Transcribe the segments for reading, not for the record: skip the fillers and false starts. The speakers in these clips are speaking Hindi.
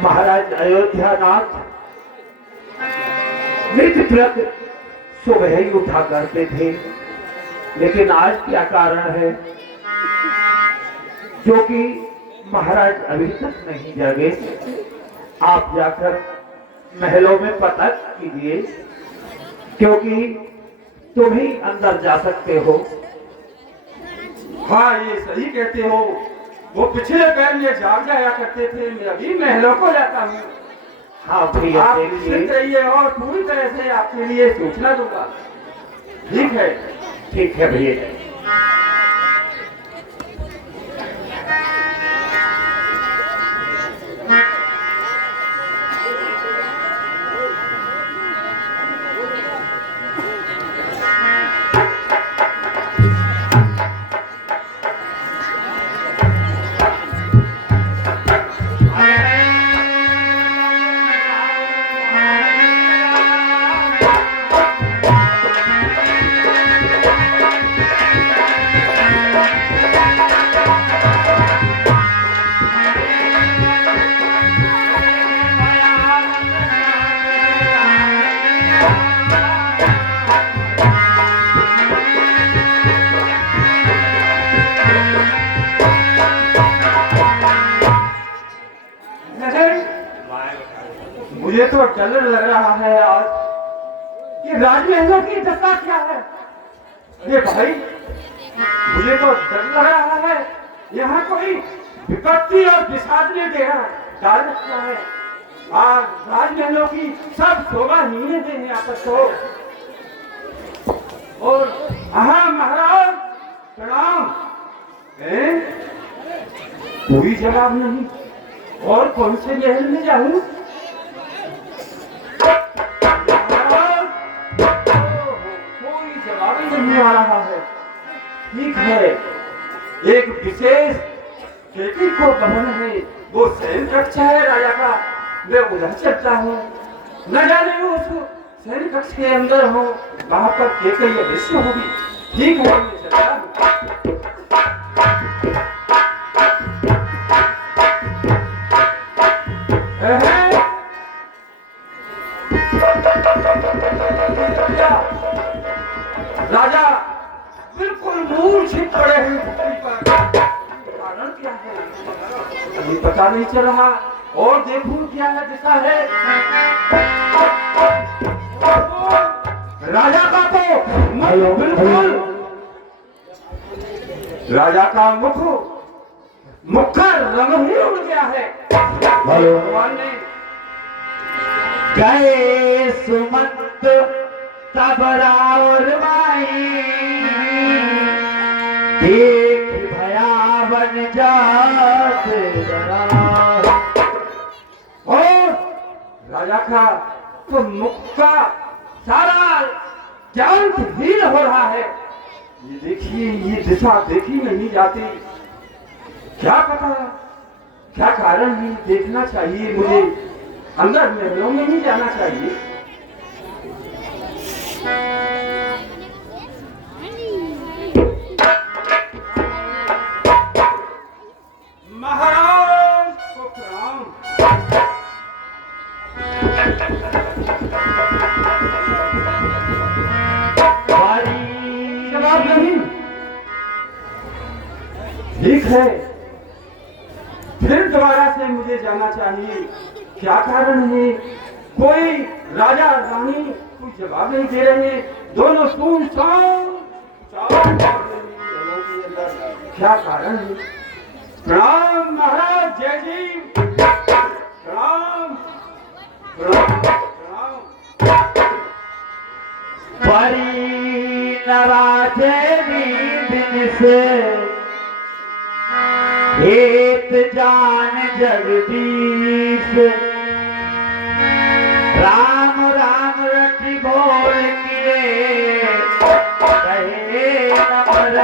महाराज अयोध्यानाथ नित्य व्रत सुबह ही उठा करते थे, लेकिन आज क्या कारण है जो कि महाराज अभी तक नहीं जागे। आप जाकर महलों में पता कीजिए, क्योंकि तुम ही अंदर जा सकते हो। हाँ, ये सही कहते हो। वो पिछले पैर में जाग जाया करते थे, मैं अभी महलों को जाता हूँ। हाँ भैया, आप निश्चिंत रहिए और पूरी तरह से आपके लिए सूचना दूंगा। ठीक है भैया। मुझे तो डर लग रहा है आज कि राजमहलों की दशा क्या है। अरे भाई, मुझे तो डर लग रहा है यहाँ कोई विपत्ति और विषाद ने डाल रखा है। आज राजमहलों की सब शोभा हीने दे यहाँ पर तो। और हाँ महाराज, प्रणाम। कोई जवाब नहीं। और कौन से महल में जाऊं? नहीं आ रहा है। ठीक है, एक विशेष खेती को भवन है, वो सैन्य कक्ष है राजा का। मैं उधर चलता हूँ, न जाने वो उस सैन्य कक्ष के अंदर हो, वहां पर केकई अवश्य होगी। ठीक है, मैं चलता हूँ। राजा बिल्कुल मूर्छित पड़े हैं पृथ्वी पर। कारण क्या है ये पता नहीं चल रहा। और देखूं क्या है दिशा है। राजा का तो मुख बिल्कुल, राजा का मुख का रंग ही उड़ गया है। भगवान ने गए सुमंत तब राउर माई, देख भयावन जात डरा। और राजा का तो मुख का सारा जान हीन हो रहा है। ये देखिए, ये दिशा देखी नहीं जाती। क्या पता क्या कारण है, देखना चाहिए मुझे। अंदर महलों में नहीं जाना चाहिए। महाराज को प्रणाम। जवाब नहीं। ठीक है, फिर दोबारा से मुझे जाना चाहिए। क्या कारण है? कोई राजा रानी कोई जवाब नहीं दे रहे। दोनों सुनसान। क्या कारण है? प्रणाम महाराज, जय जी। प्रणाम प्रणाम। परी नवाजे दिन से एक जान जगदीश, राम राम रटि बोल किए कहे नमर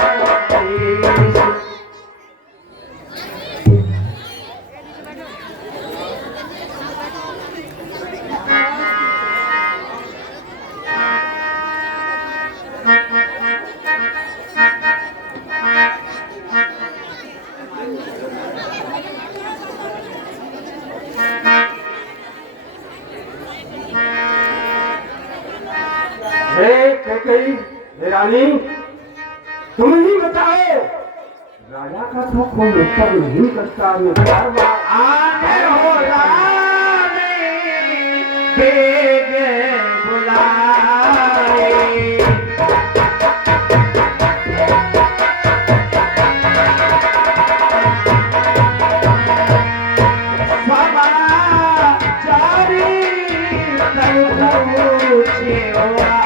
शीश। गई। हे रानी, तुम ही बताओ, राजा का तो कोई उत्तर नहीं करता। मैं बार बार आने हो रानी बेग बुलाए, समाचारी तब पूछे आए।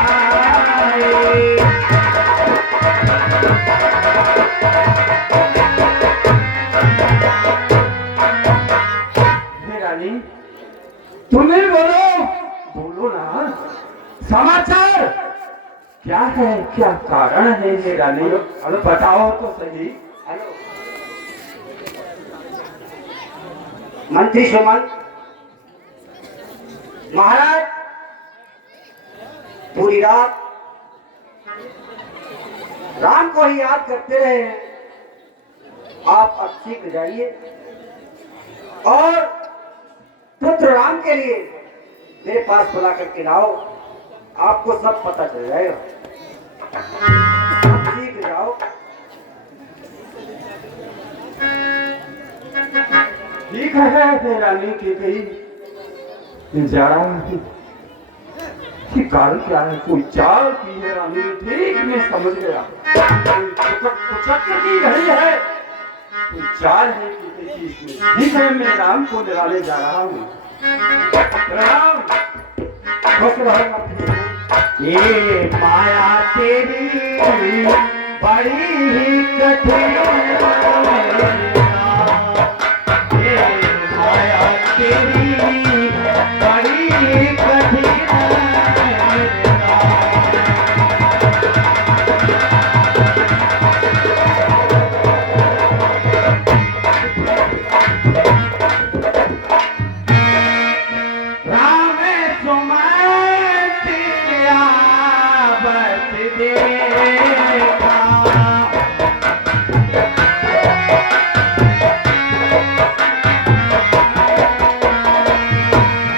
हे रानी, तुम्हें बोलो, बोलो ना, समाचार क्या है, क्या कारण है? हे रानी, बताओ तो सही। मंत्री सुमन, महाराज पूरी रात राम को ही याद करते रहे हैं। आप अब सीख जाइए और पुत्र राम के लिए मेरे पास बुला करके लाओ, आपको सब पता चल जाएगा। अब सीख जाओ। ठीक है, हे रानी की गई जा रहा हूं। कि कारण क्या है? कोई चाल की है रानी, ठीक मैं समझ गया। कोई कुचक्र की घड़ी है, कोई चाल है कि किसी इसमें। ठीक है, मैं राम को दिलाने जा रहा हूँ। राम, खुश रहो मत। ये माया तेरी बड़ी ही कठिन, ये माया तेरी बड़ी ही कठिन। राम सुमति आवत देखा,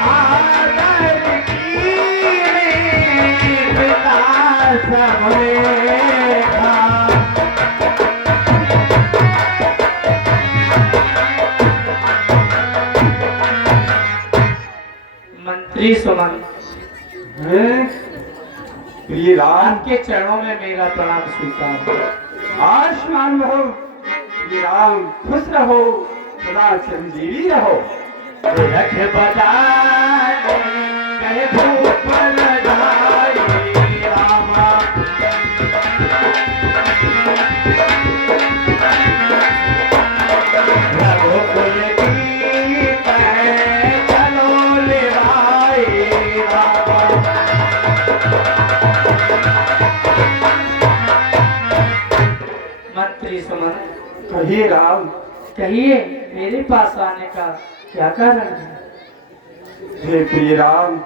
आदर कीने पिता सब देखा। मंत्री सुमन, प्रिय राम, आपके चरणों में मेरा प्रणाम स्वीकार। आयुष्मान रहो। प्रिय राम, खुश रहो, सदा चिरंजीवी रहो। रख बजाए कहे धूप लगाई रामा, रघुकुल दीप चलो लेवाए रामा। मंत्री सुमन, कहिए राम। कहिए मेरे पास आने का क्या कारण है? हे प्रिय राम,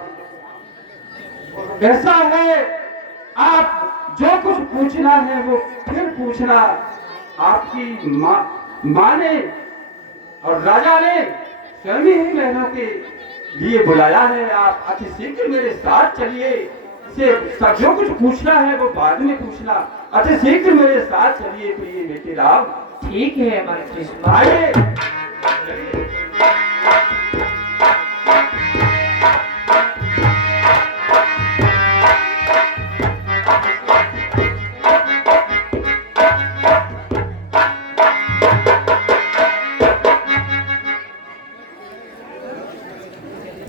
ऐसा है, आप जो कुछ पूछना है वो फिर पूछना। आपकी माँ ने और राजा ने स्वयं ही बहनों के लिए बुलाया है। आप अति शीघ्र मेरे साथ चलिए। से जो कुछ पूछना है वो बाद में पूछना। अति शीघ्र मेरे साथ चलिए प्रिय बेटे राम। ठीक है मंत्री सुमन। आइए।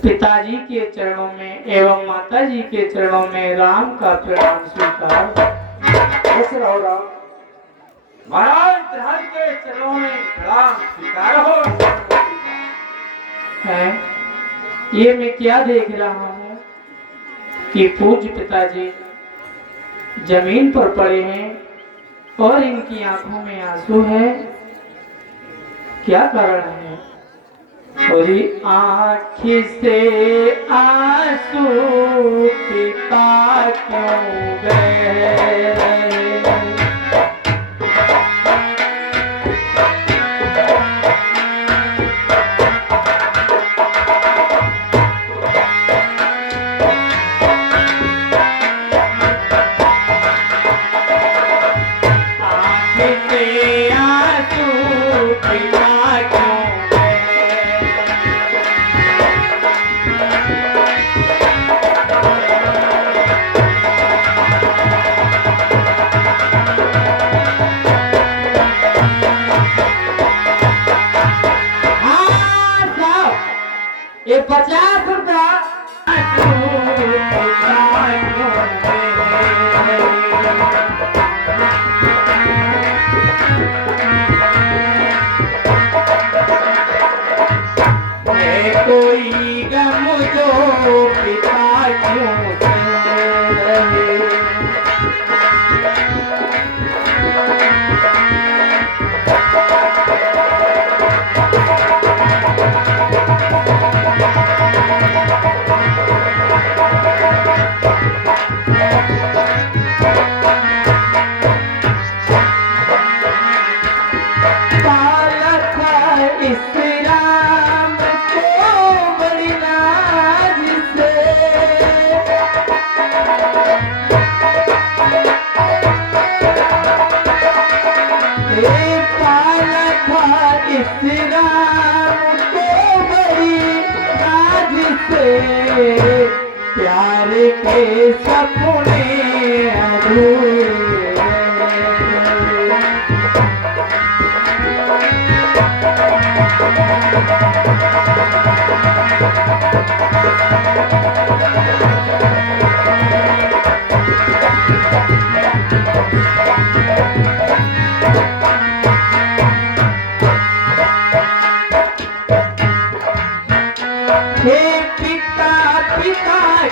पिताजी के चरणों में एवं माताजी के चरणों में राम का प्रणाम स्वीकार। खुश रहो राम। महाराज प्रहर के चरणों में प्रणाम स्वीकार हो। है ये मैं क्या देख रहा हूँ कि पूज्य पिताजी जमीन पर पड़े हैं और इनकी आंखों में आंसू है। क्या कारण है? मेरी आँखी से आंसू पिता क्यों गए? ये 50 रुपया कोई गम जो पिता क्यों रहे। प्यार के सपने अधूरे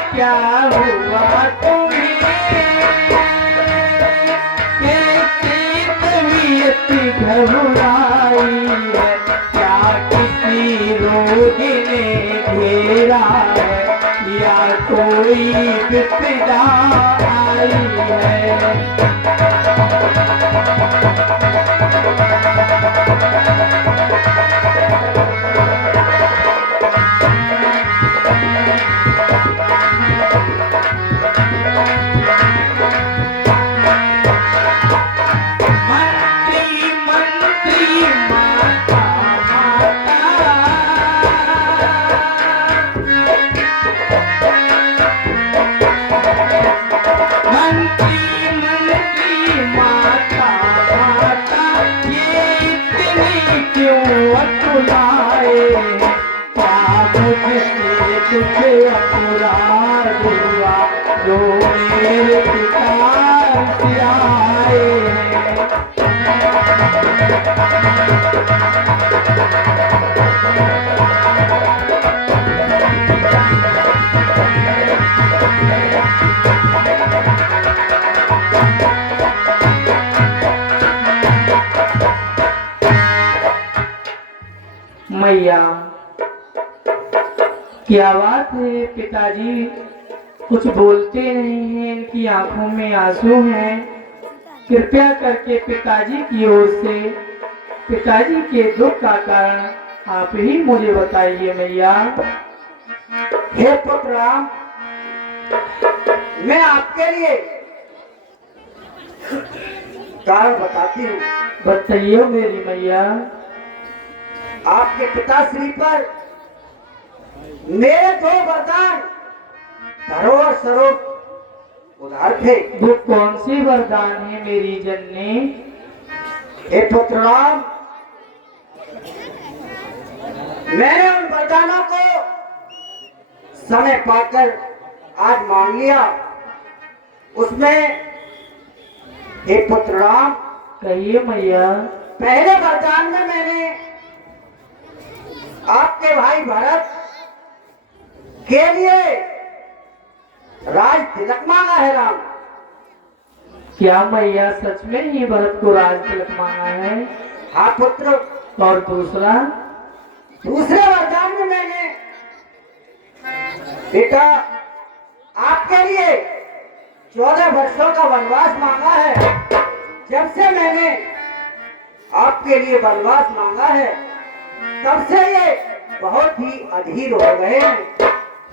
क्या हुआ तुम्हें कैसी तबीयत घबराई है। क्या किसी रोग ने घेरा है या कोई विपदा आई है। जो मेरे पिता से आए मैया क्या बात है पिताजी कुछ बोलते नहीं हैं, इनकी आंखों में आंसू हैं। कृपया करके पिताजी की ओर से पिताजी के दुख का कारण आप ही मुझे बताइए मैया। हे पुत्र राम, मैं आपके लिए कारण बताती हूँ। बताइए मेरी मैया। आपके पिताश्री पर मेरे 2 वरदान धरोहर स्वरूप उधार थे। वो कौन सी वरदान है मेरी जननी? हे पुत्र राम, मैंने उन वरदानों को समय पाकर आज मांग लिया। उसमें हे पुत्र राम, कहिए मैया। पहले वरदान में मैंने आपके भाई भरत के लिए राज तिलक मांगा है राम। क्या मैया सच में ही भरत को राज तिलक मांगा है? हाँ पुत्र। और दूसरा? दूसरे वरदान में मैंने बेटा आपके लिए 14 वर्षों का वनवास मांगा है। जब से मैंने आपके लिए वनवास मांगा है तब से ये बहुत ही अधीर हो गए हैं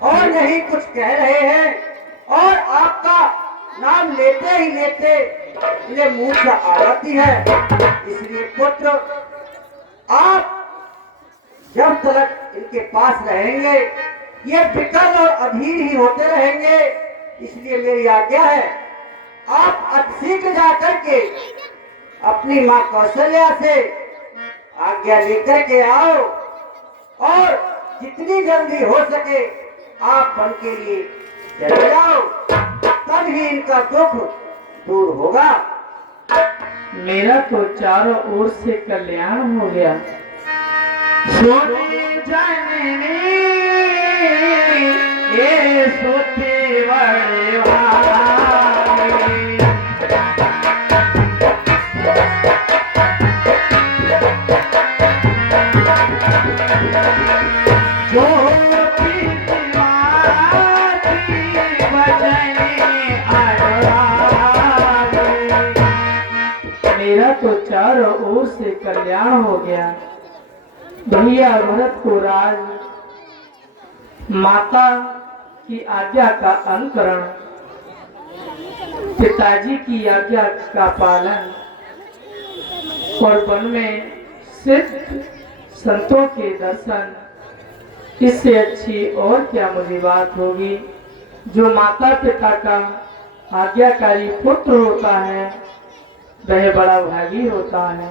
और नहीं कुछ कह रहे हैं और आपका नाम लेते ही लेते इन्हें मुंह से आ जाती है। इसलिए पुत्र, आप जब तक इनके पास रहेंगे ये विकल और अधीर ही होते रहेंगे। इसलिए मेरी आज्ञा है आप शीघ्र जाकर के अपनी माँ कौशल्या से आज्ञा लेकर के आओ और जितनी जल्दी हो सके आप वन के लिए चले जाओ, तब ही इनका दुख दूर होगा। मेरा तो चारों ओर से कल्याण हो गया। सोने जननी ये सोते बड़े भाई, जो प्रीतिमाती बजने अनुरागी। मेरा तो चारों ओर से कल्याण हो गया। भैया भरत को राज, माता की आज्ञा का अनुकरण, पिताजी की आज्ञा का पालन और वन में सिद्ध संतों के दर्शन, इससे अच्छी और क्या मुझे बात होगी। जो माता पिता का आज्ञाकारी पुत्र होता है वह बड़ा भागी होता है,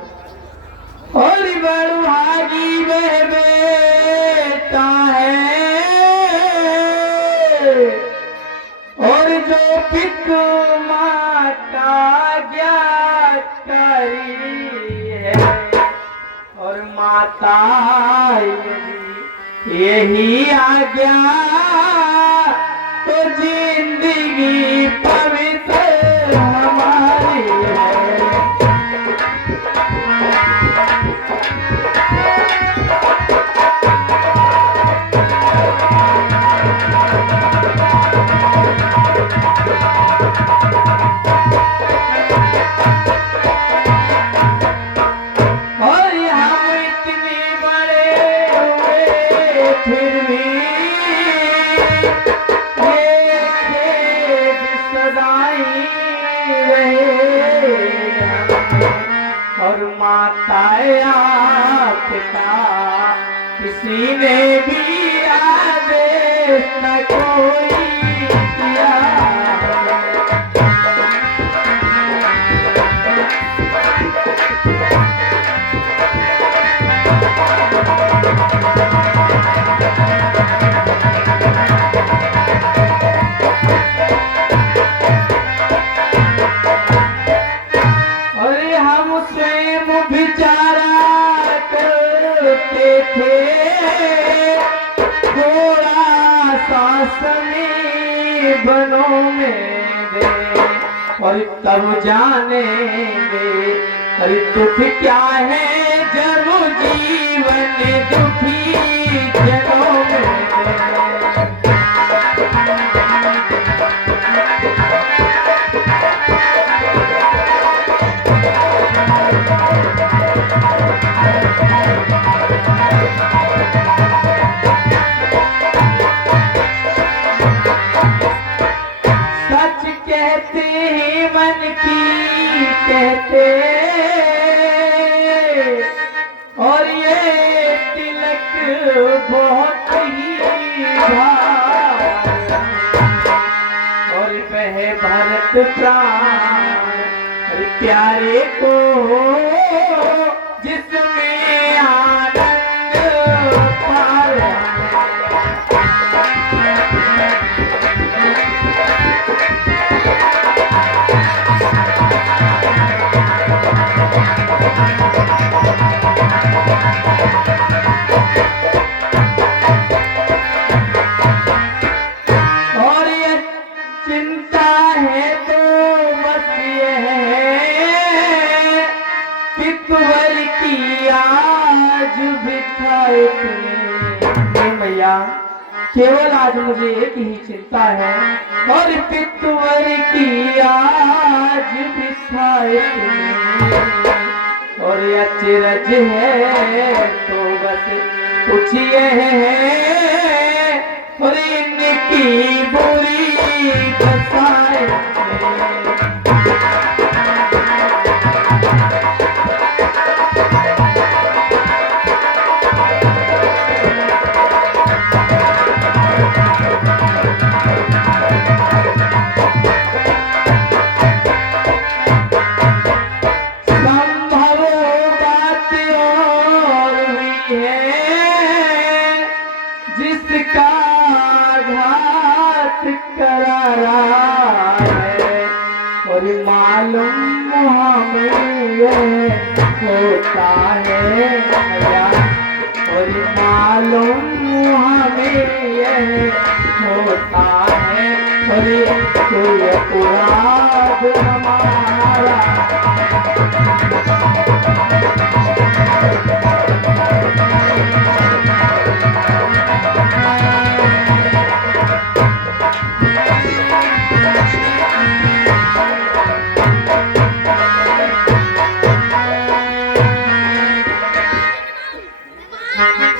और बड़ा भागी वह बेटा है, और जो पिता माता आज्ञाकारी है, और माता यही आज्ञा तो जिंदगी पवित्र हमारी है। और माताया पिता किसी ने भी आदेश न कोई किया। बनों में दे और तब जानेंगे अरे दुख क्या है जब जीवन दुखी जनों में कहते और ये तिलक बहुत ही और वह भरत प्राण प्यारे को जिसमें आनंद पाया। और ये चिंता है तो बस ये है पितवर की आज बिठाए तुमने मैया, केवल आज मुझे एक ही चिंता है और पितवर की आज बिठाए तुमने और अचरज है तो बस कुछ ये है और इनकी बुरी दशाएं। किसका घात करारा है और मालूम हमें ये होता है भैया और मालूम हमें ये होता है और कोई अपराध हमारा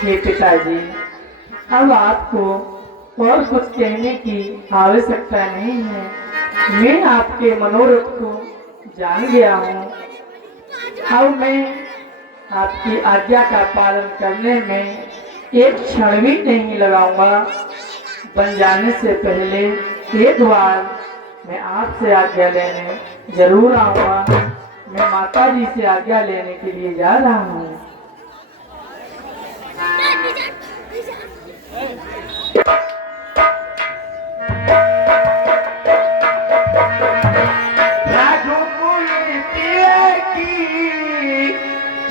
हे पिताजी, अब आपको और कुछ कहने की आवश्यकता नहीं है। मैं आपके मनोरथ को जान गया हूँ। अब मैं आपकी आज्ञा का पालन करने में एक क्षण भी नहीं लगाऊंगा। बन जाने से पहले एक बार मैं आपसे आज्ञा लेने जरूर आऊंगा। मैं माता जी से आज्ञा लेने के लिए जा रहा हूँ।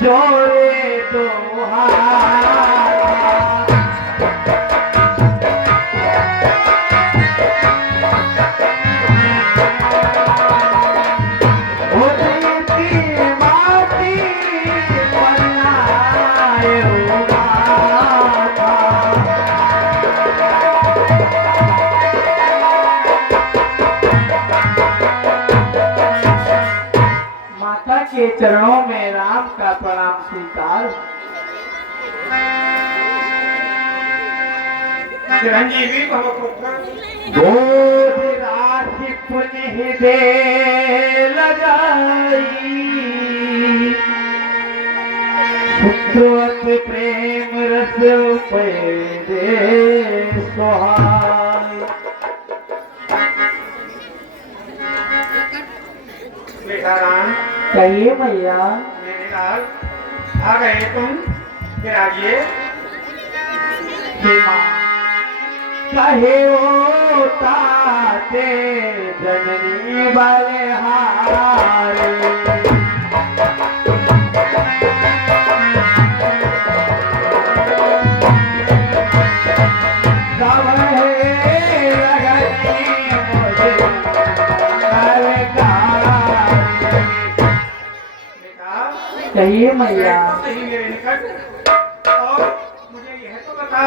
जोड़े दो माता के चरणों में राम का प्रणाम स्वीकार। चिरंजीवी भव पुत्र गोद राशि पुण्य दे लगाई पुत्रवत प्रेम रस पे दे सुहाई। बेटा राम कहिए भैया। मेरे लाल आ गए तुम विराजिए। हे माँ, कहे ओ ताते जननी वाले हारे कहिए मैया। सही मेरे निकट और मुझे यह तो बता,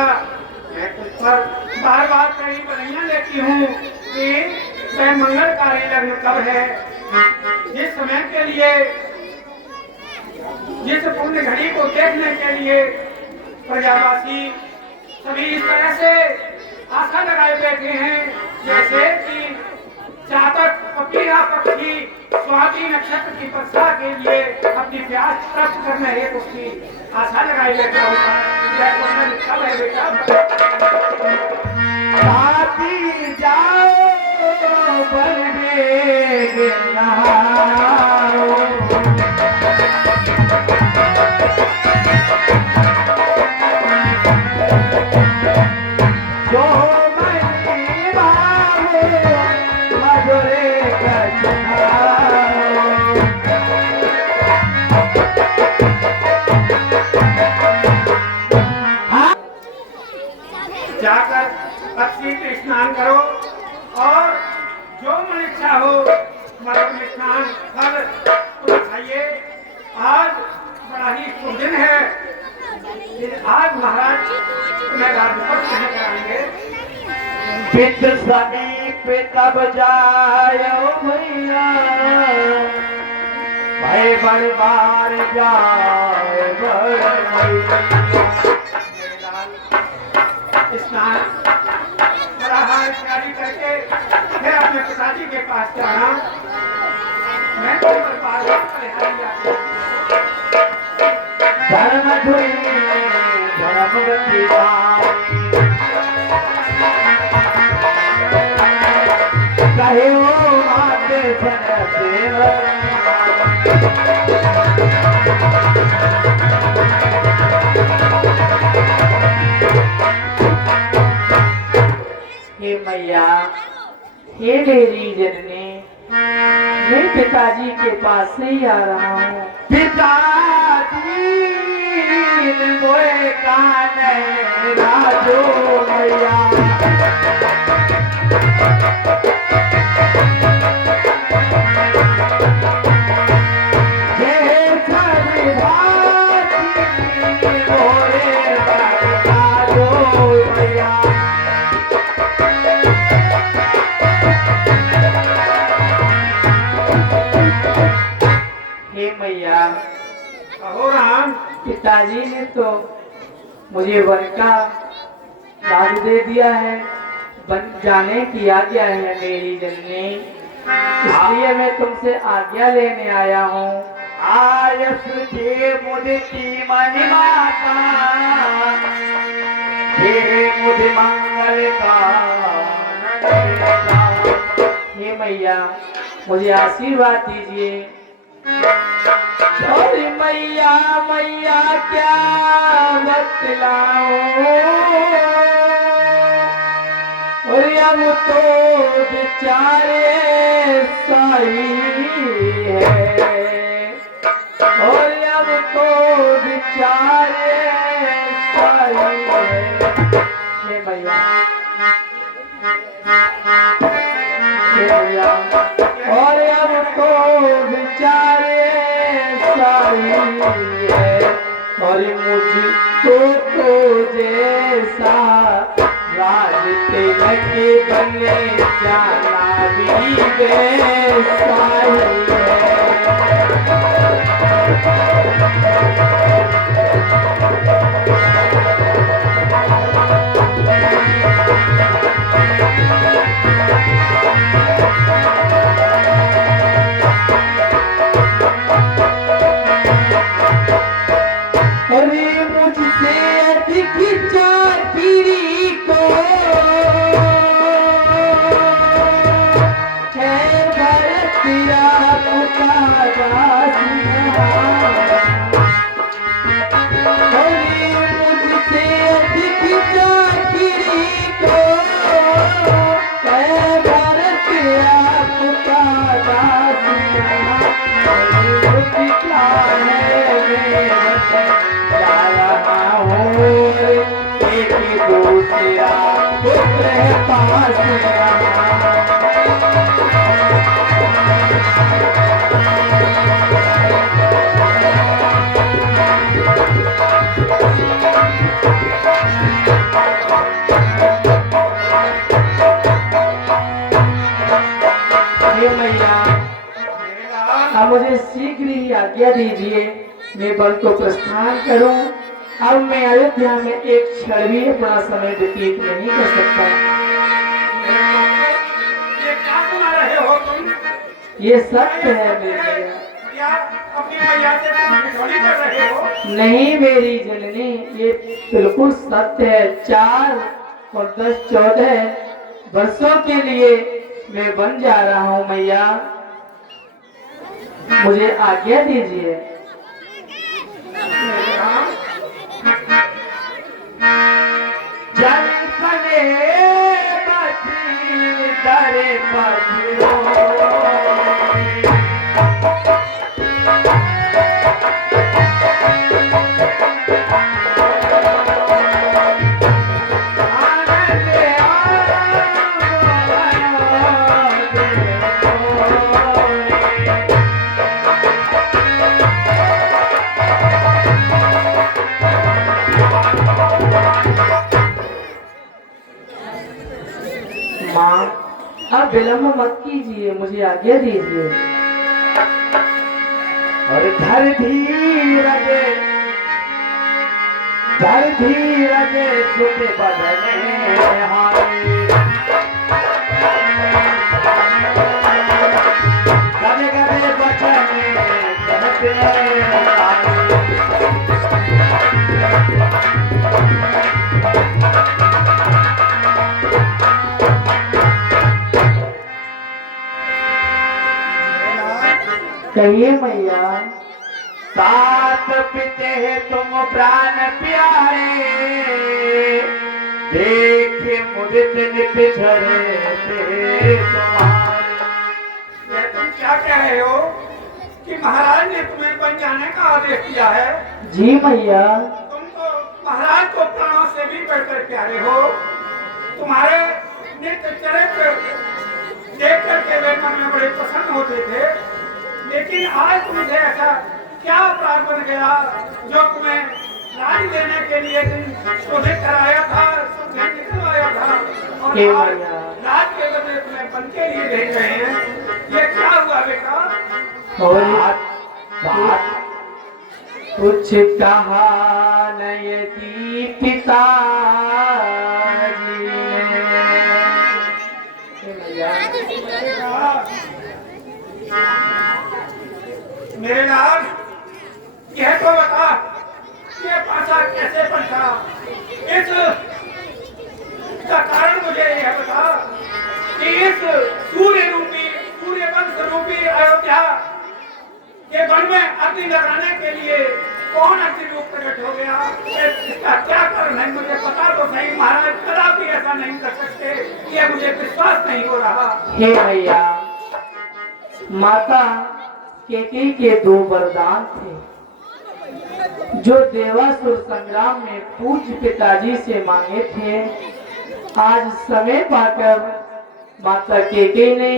मैं तुझ पर बार बार कई बधाइयां लेती हूँ कि वह मंगलकारी लग्न कब है। जिस समय के लिए, जिस पुण्य घड़ी को देखने के लिए प्रजावासी सभी इस तरह से आशा लगाए बैठे हैं, जैसे कि चातक कपिला पक्षी स्वाति नक्षत्र की वर्षा के लिए अपनी प्यास प्राप्त करने हेतु उसकी आशा लगाई बैठा होता है। कब है बेटा? साथी जाओ बल वेग नहाओ जो मनी बाबू मधुरे जाकर पक्षी के स्नान करो और जो मन इच्छा हो मधुर स्नान फल खाइए। आज बड़ा ही शुभ दिन है। आज महाराज तुम्हें राजपथ नहीं कराएंगे। पित समीप तब जायो भैया भाई बड़ बार जाए बड़ स्नान बड़ा इत्यादि करके फिर अपने पिताजी के पास जाना। मैं तो धर्म धुरी धर्मवती कहे ओ माते सन सेवा मैया, हे मेरी जननी, मैं पिताजी के पास से ही आ रहा हूँ। पिताजी मोए काने राजो मैया, हे मैया, कहो राम। पिताजी ने तो मुझे वन का भाग दे दिया है, वन जाने की आज्ञा है मेरी जननी, इसलिए मैं तुमसे आज्ञा लेने आया हूँ। आयस जे मुदिति मणि माता, हे मुझे मंगल का। हे मैया, मुझे आशीर्वाद दीजिए। अरे मैया मैया क्या बतलाऊं, और अब तो बेचारे सही है, और अब तो बेचारे सही है। हे मैया, हे मैया, और अब तो बेचारे सही है, और मुझको तो जैसा राज तिलक बने जाना भी वैसा ही है। अरे मुझसे अधिक चाकरी को है भरत पुकारा सिया। अरे मुझसे अधिक चाकरी को है भरत पुकारा सिया। क्या है मेरा जा रहा हूँ, एक दूसरा पुत्र पास रहा। हे मैया, अब मुझे शीघ्र ही आज्ञा दीजिए, मैं वन को प्रस्थान करूं। अब मैं अयोध्या में एक क्षण भी अपना समय व्यतीत नहीं कर सकता। ये क्या सुना रहे हो तुम? ये सत्य है मेरी मैया। क्या अपनी मैया से थोड़ी कर रहे हो? नहीं मेरी जननी, ये बिल्कुल सत्य है। 4 और 10 14 वर्षों के लिए मैं वन जा रहा हूँ मैया, मुझे आज्ञा दीजिए। जल सने बची दरे पथिरो, माँ, अब विलम्ब मत कीजिए, मुझे आज्ञा दीजिए। और धर धीरज सुत बदने हारी, गदे गदे बचने कहते हारी। कहिए मैया। साथ पिते तुम प्राण प्यारे, देखे मुदित नित झरते तुम्हारे। ये तुम क्या कह रहे हो कि महाराज ने तुम्हें बन जाने का आदेश दिया है? जी भैया। तुम तो महाराज को प्राणों से भी बढ़कर प्यारे हो। तुम्हारे नित्य चरित्र देख करके वे मन में बड़े प्रसन्न होते थे, लेकिन आज तुमसे ऐसा क्या अपराध बन गया जो तुम्हें राज देने के लिए शोधित कराया था, सुधन निकलवाया था, और हे आज भैया। राज के बदले तुम्हें बन के लिए भेज रहे हैं? ये क्या हुआ बेटा? और बात कुछ कहा नयति पिताजी ने। हे भैया। मेरे लाल, यह तो बता, ये पासा कैसे बनता? इस का कारण मुझे यह बता कि इस सूर्य रूपी, सूर्य वंश रूपी अयोध्या के वन में अग्नि लगाने के लिए कौन अग्नि रूप प्रकट हो गया? इसका क्या कारण है मुझे पता तो सही। महाराज कदापि ऐसा नहीं कर सकते, ये मुझे विश्वास नहीं हो रहा। हे भैया, माता केकई के 2 वरदान थे जो देवासुर संग्राम में पूज्य पिताजी से मांगे थे। आज समय पाकर माता केकई ने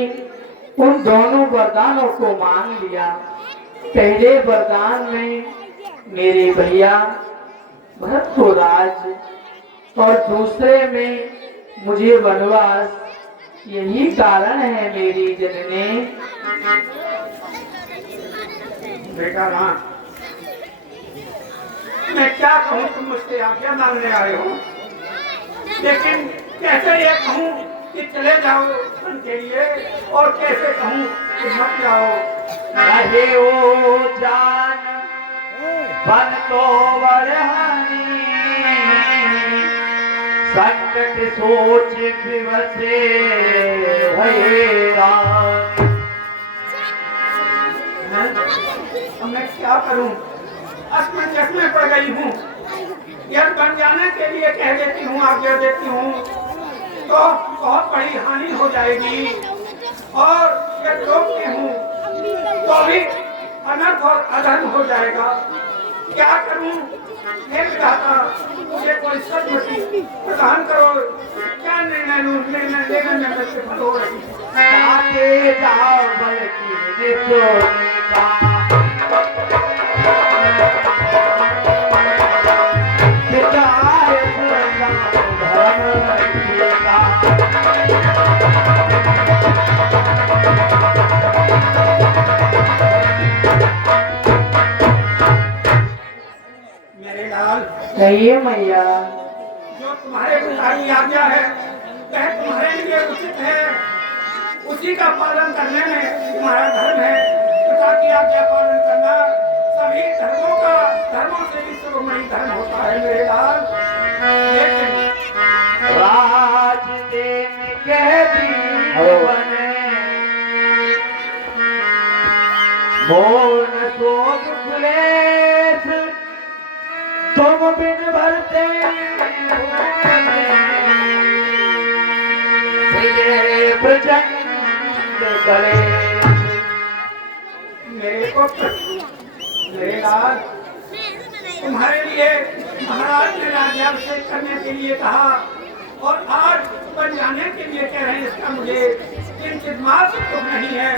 उन दोनों वरदानों को मांग लिया। पहले वरदान में मेरे भैया भरत को राज और दूसरे में मुझे वनवास, यही कारण है मेरी जननी। बेटा राम, मैं क्या कहूँ, तुम मुझसे आज्ञा मांगने आए हो, लेकिन कैसे ये कहूँ कि चले जाओ वन के लिए, और कैसे कहूँ कि मत जाओ? रहे ओ जान बन तो बढ़ानी, संकट सोच विवसे हैरान। अब मैं क्या करूं? असमंजस में पड़ गई हूँ। यह बन जाने के लिए कह देती हूँ, आज्ञा देती हूँ, तो बहुत बड़ी हानि हो जाएगी, और यह रोकती हूँ तो भी अनर्थ और अधर्म हो जाएगा। क्या करूं? हे विधाता, मुझे कोई सद्गति प्रदान करो। क्या निर्णय लूं? निर्णय लेने में मुझसे भूल हो रही है। आगे जाओ बल्कि निचोड़ेगा, सितारे धर्म रखिएगा। मेरे लाल, कहिए मैया। जो तुम्हारे पिता की आज्ञा है वह तुम्हारे लिए उचित है, उसी का पालन करने में तुम्हारा धर्म है। पिता की आज्ञा पालन करना सभी धर्मों से भी सर्वमयी धर्म होता है मेरे लाल। लेकिन राज देन के दीवन मोन शोक क्लेश, तुम बिन भरते प्रचंड गणेश। मेरे पुत्र, मेरे लाल, तुम्हारे लिए महाराज ने राज्याभिषेक करने के लिए कहा, और आज बन जाने के लिए कह रहे हैं। इसका मुझे किंचित मात्र दुख नहीं है,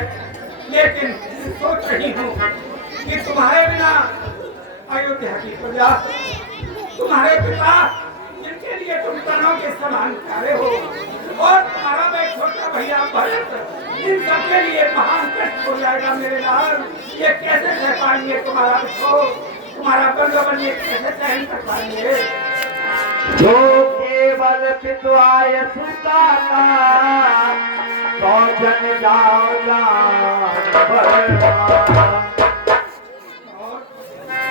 लेकिन सोच रही हूँ कि तुम्हारे बिना अयोध्या की प्रजा, तुम्हारे पिता जिनके लिए तुम प्राणों के समान प्यारे हो, और तुम्हारा वह छोटा भैया भरत, इन सबके लिए महान कष्ट हो जाएगा मेरे लाल। ये कैसे सह पाएंगे तुम्हारा दुख, तुम्हारा बंधन ये कैसे सहन कर पाएंगे? जो केवल पितवाय सुताता, तो जन जाओ जान बलवान।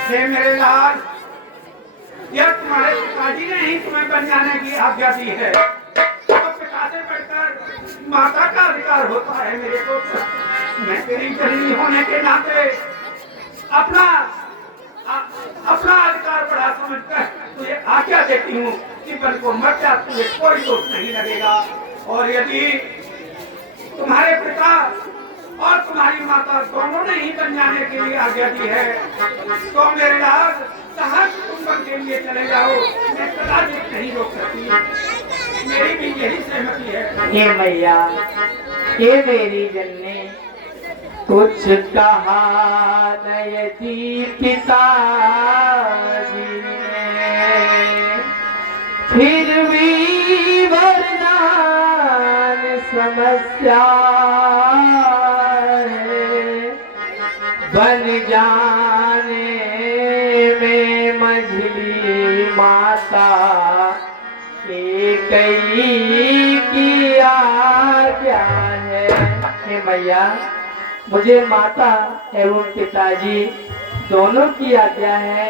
हे मेरे लाल, यह तुम्हारे पिताजी ने ही तुम्हें बन जाने की आज्ञा दी है, तो पिता से बढ़कर माता का अधिकार होता है मेरे को। मैं तेरी जननी होने के नाते अपना अधिकार बड़ा समझकर तुझे आज्ञा देती हूँ कि बन को मर जा, तुम्हें कोई दोष नहीं लगेगा। और यदि तुम्हारे पिता और तुम्हारी माता दोनों ने ही बन जाने के लिए आज्ञा दी है तो मेरे लाल सहज तुम बन के लिए चले जाओ, मैं कदाचित नहीं रोक सकती। मेरी भी यही सहमति है। हे मैया, हे मेरी जन्ने, कुछ कहा नयति पिताजी ने, फिर भी वरदान समस्या है, बन जाने में मझली माता कई की आज्ञा है। हे मैया, मुझे माता एवं पिताजी दोनों की आज्ञा है,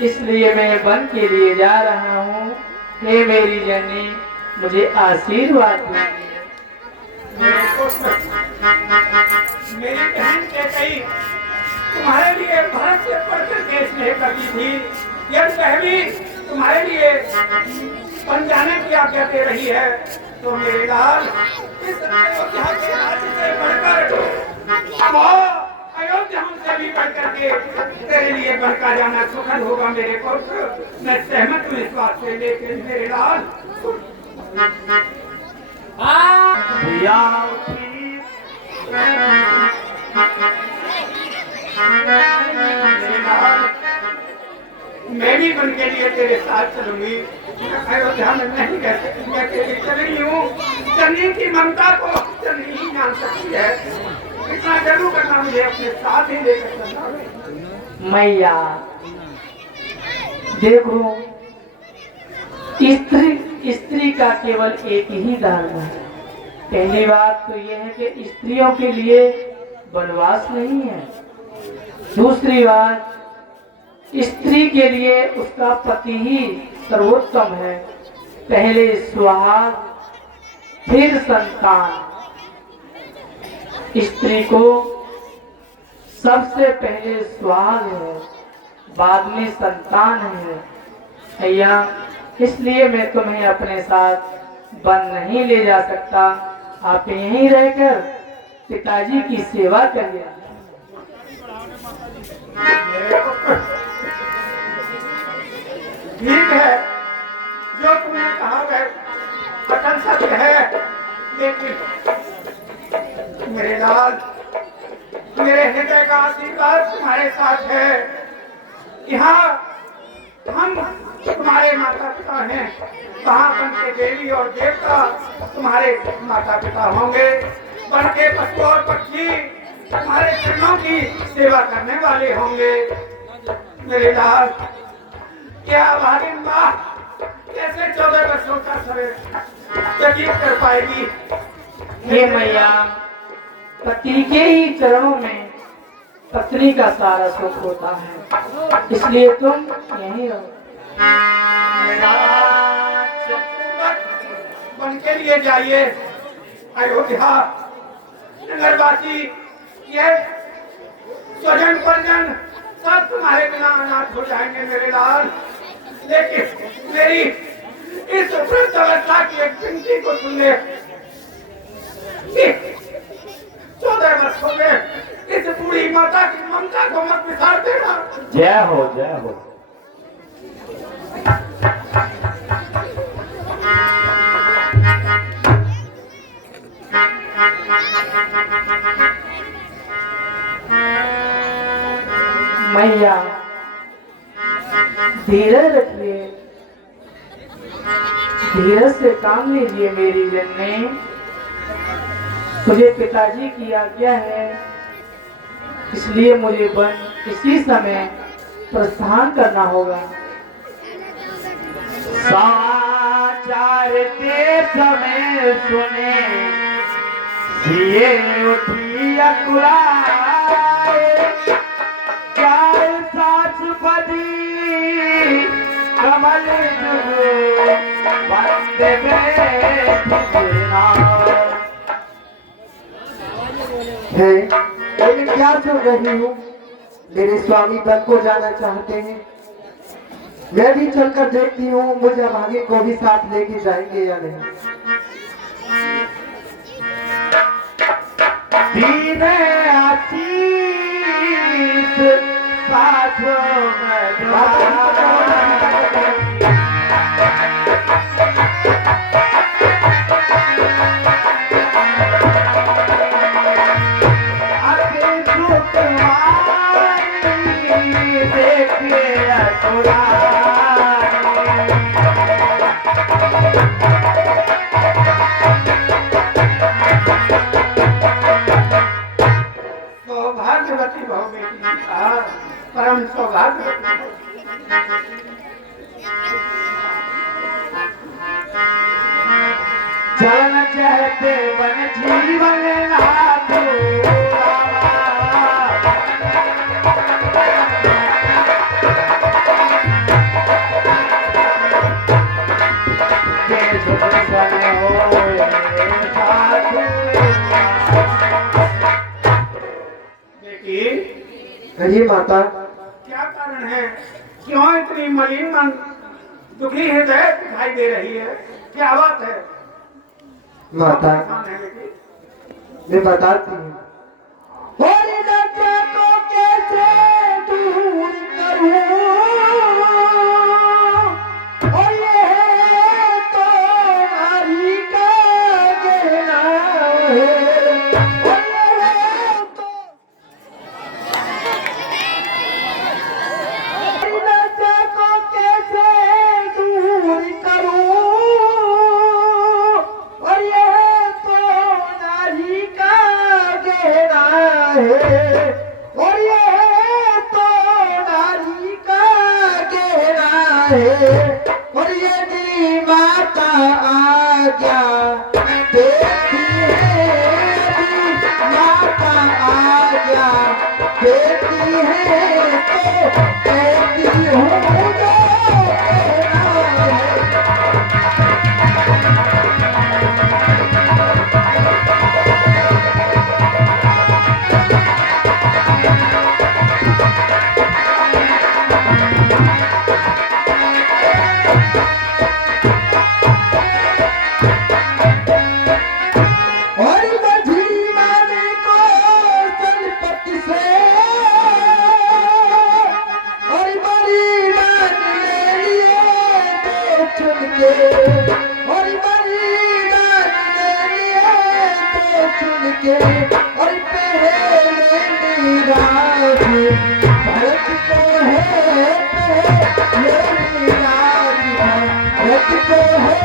इसलिए मैं वन के लिए जा रहा हूँ। हे मेरी जननी, मुझे आशीर्वाद दीजिए। मेरे पुत्र, मेरी बहन कैकेयी तुम्हारे लिए भरत से पढ़कर के स्नेह करती थी, यदि वह भी तुम्हारे लिए बन जाने की आज्ञा दे रही है तो मेरे लाल इस अयोध्या के राज्य से बढ़कर अयोध्या हमसे भी बढ़कर के तेरे लिए बढ़कर जाना सुखद होगा। मेरे पुत्र, मैं सहमत हूँ इस बात से, लेकिन मेरे लाल मैं भी बन के लिए तेरे साथ चलूंगी। अयोध्या में नहीं रह सकती, मैं तेरी चली हूँ। जननी की ममता को जननी ही जान सकती है, इतना जरूर करना, मुझे अपने साथ ही लेकर चलना। मैया देखो, स्त्री का केवल एक ही धर्म है। पहली बात तो यह है कि स्त्रियों के लिए वनवास नहीं है। दूसरी बात, स्त्री के लिए उसका पति ही सर्वोत्तम है। पहले सुहाग फिर संतान। स्त्री को सबसे पहले सुहाग है, बाद में संतान है। भैया, इसलिए मैं तुम्हें अपने साथ वन नहीं ले जा सकता। आप यहीं रहकर पिताजी की सेवा करिए। ठीक है, जो तुमने कहा वह अटल सत्य है, लेकिन मेरे लाल, मेरे हृदय का आशीर्वाद तुम्हारे साथ है। यहाँ हम तुम्हारे माता पिता हैं, वहाँ बन के देवी और देवता तुम्हारे माता पिता होंगे। बन के पशु और पक्षी तुम्हारे चरणों की सेवा करने वाले होंगे। मेरे लाल, क्या हमारी माँ कैसे 14 वर्षों का समय व्यतीत कर पाएगी? हे मैया, पति के ही चरणों में पत्नी का सारा सुख होता है, इसलिए तुम यहीं रहो। बन के लिए जाइए अयोध्या नगरवासी, ये स्वजन परिजन सब तुम्हारे बिना अनाथ हो जाएंगे मेरे लाल। लेकिन मेरी इस वृद्ध अवस्था की एक विनती को सुन ले। 14 वर्ष हो गए, इस बूढ़ी माता की ममता को मत बिसार देना। जय हो, जय हो। मैया, धीरज रखिए, धीरज से काम लीजिए मेरी जननी। मुझे पिताजी की आज्ञा है, इसलिए मुझे वन इसी समय प्रस्थान करना होगा। समाचार के समय सुने सिए उठी अकुलाए, सास बदी कमल बंदे है, लेकिन क्या सुन रही हूँ? मेरे स्वामी वन को जाना चाहते हैं। मैं भी चलकर देखती हूँ मुझे भाभी को भी साथ लेके जाएंगे या नहीं। दीने आशीष साथ में सौभाग्यवती बहु बेटी, परम सौभाग्यवती। चलन चाहते वन जीवन नाथो जी माता, क्या कारण है, क्यों इतनी मलिन मन दुखी हृदय दिखाई दे रही है, क्या बात है? माता कौन है बेटी? मैं बताती हूँ। और लज्जा को कैसे दूर करूं, और ये तो नारी का गहना है, और ये तो लज्जा को कैसे दूर करूं, और ये तो नारी का गहना है, और ये तो नारी का गहना है, और यदि माता आज्ञा देती है, यदि माता आज्ञा देती है तो कहती हूँ जो कहना है। और मझी माने को संपत्ति से, और बड़ी रात ले लिए तो चुन के, और बड़ी रात ले लिए तो चुन के, और पहले मेरा भरत को है, पहले मेरा भरत को है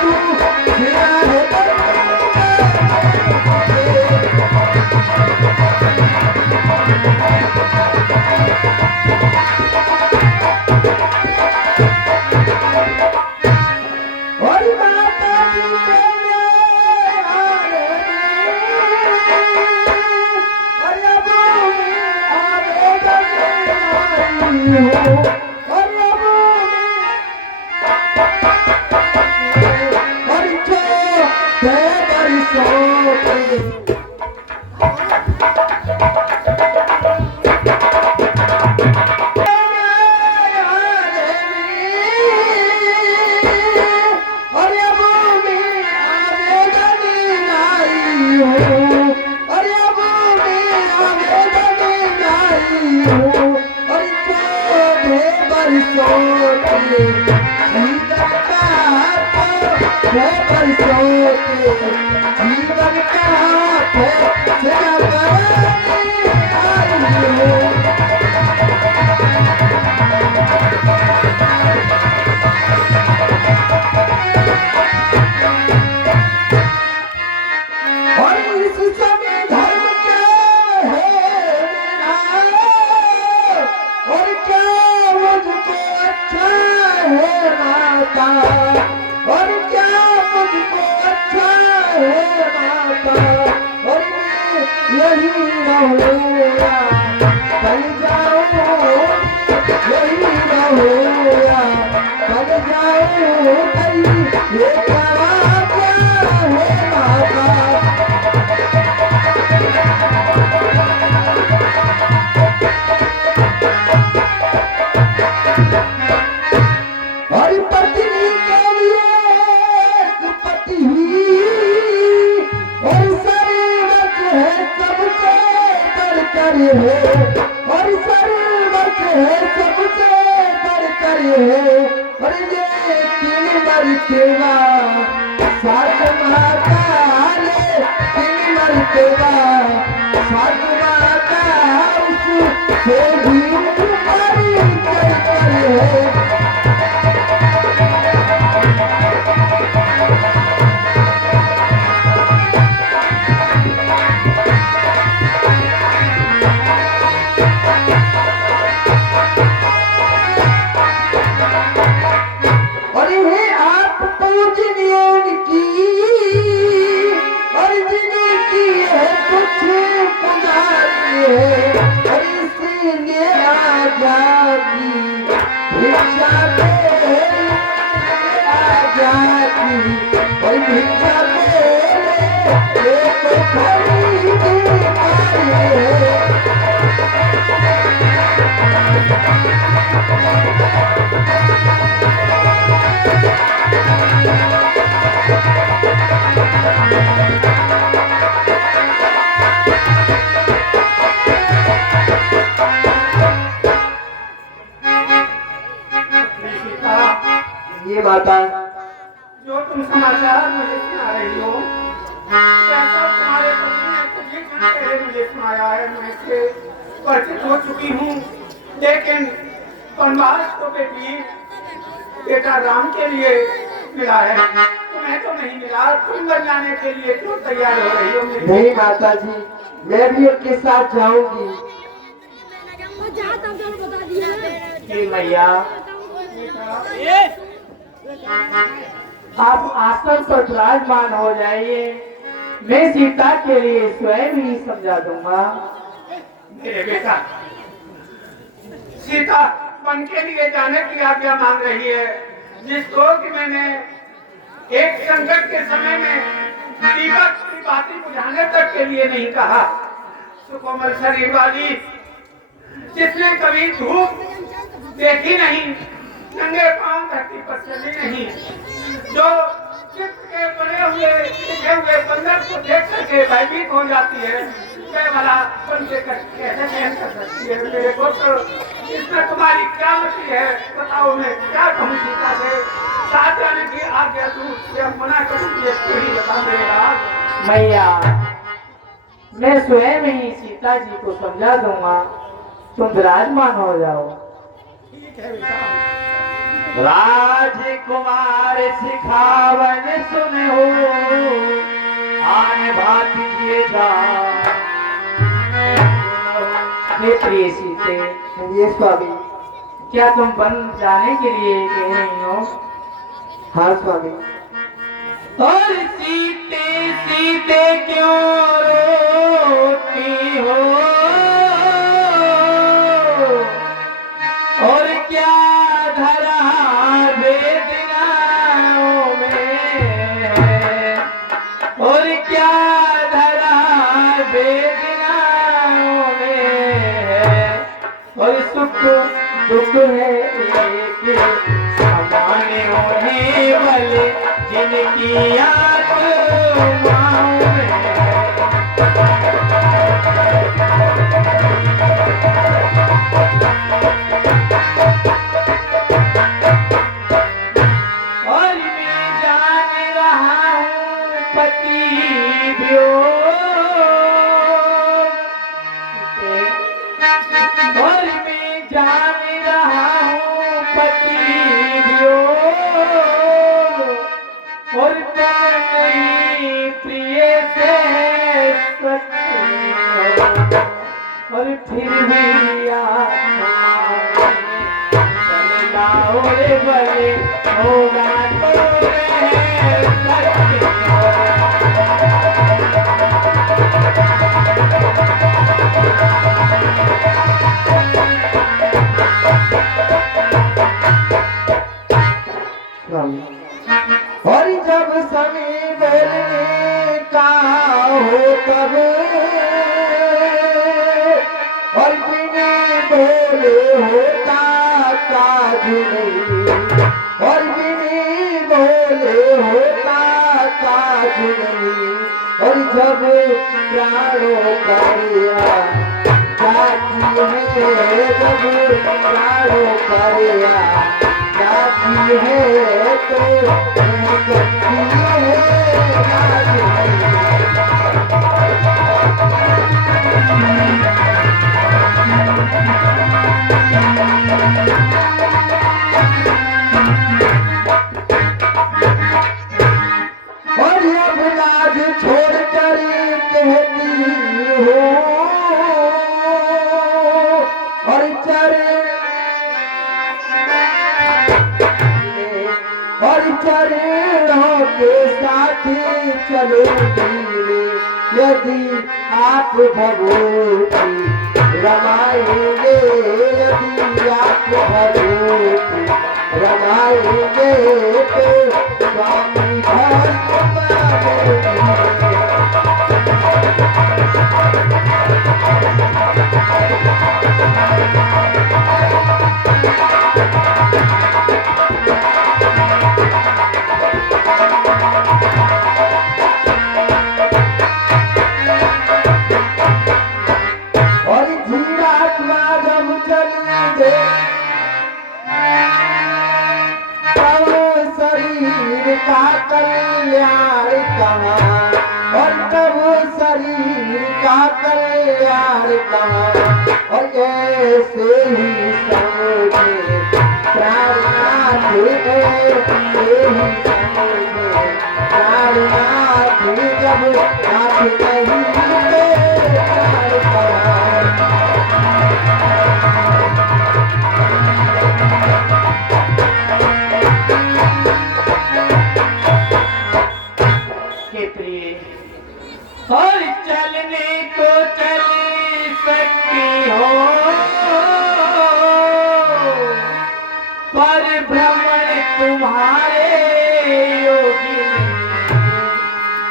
तू मेरा है और माता की प्रेमे आरे, और अब आवेदन आई हूँ, और अब और जो दे बरसों के जीवन का और इस समय धर्म क्या है मेरा, और क्या मुझको अच्छा है माता, और क्या मुझको अच्छा है माता, और मैं यही रहूं बढ़कर है और सर्वर है सबसे बढ़कर है और ये तीन मर्तबा सात माता ले तीन मर्तबा सात माता उससे भी बढ़कर है। ये माता जो तुम समाचार मुझे सुना रही हो कैसा तुम्हारे पति ने कुछ पहले मुझे सुनाया है। मैं इससे परिचित हो चुकी हूँ, लेकिन वनवास तो बेटा राम के लिए मिला है, तुम्हें तो नहीं मिला। तुम बन जाने के लिए क्यों तैयार हो रही हो? नहीं माता जी, मैं भी उनके साथ जाऊंगी। जी मैया, आप आसन पर विराजमान हो जाइए, मैं सीता के लिए स्वयं ही समझा दूंगा। मेरे बेटा, सीता वन के लिए जाने की आज्ञा मांग रही है, जिसको कि मैंने एक संकट के समय में दीपक की बाती बुझाने तक के लिए नहीं कहा। सुकोमल शरीर वाली, जिसने कभी धूप देखी नहीं, नंगे पांव धरती पर चली नहीं, जो चित्र के बने हुए लिखे हुए बंदर को देख करके भयभीत हो जाती है, वह वाला बन के कैसे सहन कर सकती है? मेरे पुत्र, इसमें तुम्हारी क्या मति है? बताओ, मैं क्या कहूँ सीता से? साथ जाने की आज्ञा दूं या मना करूं? ये तू ही बता देगा। मैया, मैं स्वयं ही सीता जी को समझा दूंगा, तुम विराजमान हो जाओ। ठीक है बेटा। राजकुमार सिखावन सुने हो आन बात किए जा। हे प्रिय सीते, ये स्वामी। क्या तुम वन जाने के लिए कह रही हो? हाँ स्वामी। और सीते सीते क्यों रोती हो, और क्या धरा वेदनाओं में, और क्या धरा वेदनाओं में, और सुख दुख है एक समान होने वाले जिनकी आत्माओं में। और मैं जान रहा हूँ पति वियोग, और मैं जान रहा हूँ पति वियोग, और तुम नहीं प्रिय से सकती हो, और फिर भी चलाओ रे बड़े होगा तो रह सकती हो। और जब समय बोलने का हो तब, और बिना बोले होता काज नहीं, और बिना बोले होता काज नहीं, और जब प्राणों का जाती है जब गाड़ो परिया जाती है तो करती है और ये बिलाज छोड़ कर कहती हो और चरणों के साथ चलोगी यदि आप भगवती रमाएंगे यदि आप भगवती रमाएंगे तो स्वामी भक्त पाएंगे। और जीवात्मा जब चलेंगे तब शरीर का कल्याण कहाँ और तब शरीर का कल्याण कहाँ और ऐसे ही समझे प्राणनाथ ऐसे ही समझे प्राणनाथ जब नाथ नहीं तो प्राण कहाँ। के प्रिय और चलने को चल सकती हो पर भ्रमण तुम्हारे योगी नहीं,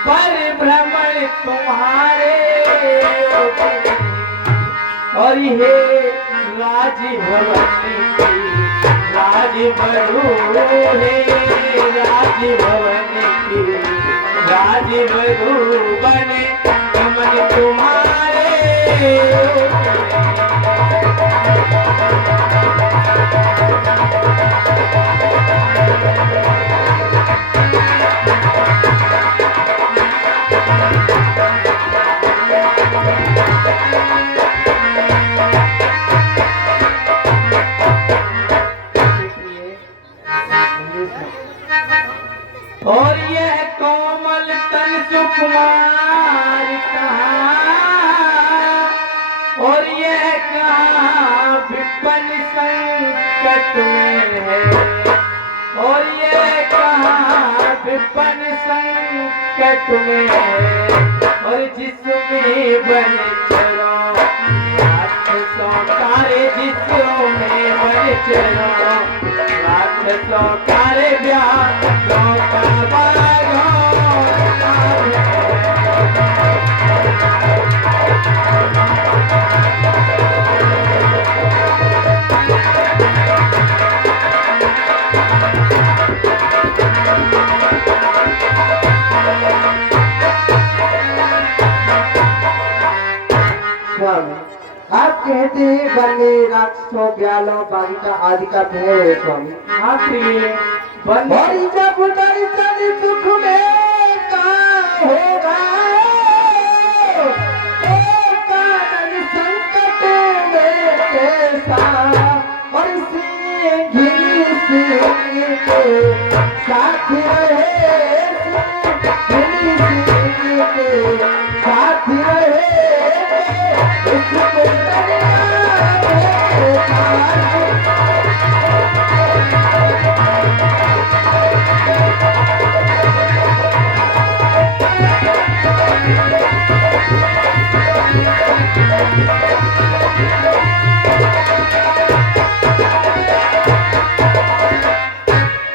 पर भ्रमण तुम्हारे योगी नहीं। और ये राजभवन की राजबड़ू है राजभवन की राजबड़ू बने कमल तुम्हारे और यह कोमल तन सुकुमार कहाँ और यह कहाँ विपन संकट में है और यह कहाँ विपन संकट में है और जिसमें बन चलो राक्षसों तारे जिसमें बन चलो राक्षसों तारे ब्याह आप कहते हैं बने राक्षसों ब्यालों बालिका आदि का भय है स्वामी। हाँ प्रिय बन बड़ी जब दर्शन सुख में कहाँ होगा कानन संकट में कैसा और इसे घिरी सिंह के साथ रहे घिरी सिंह के साथ रहे उसको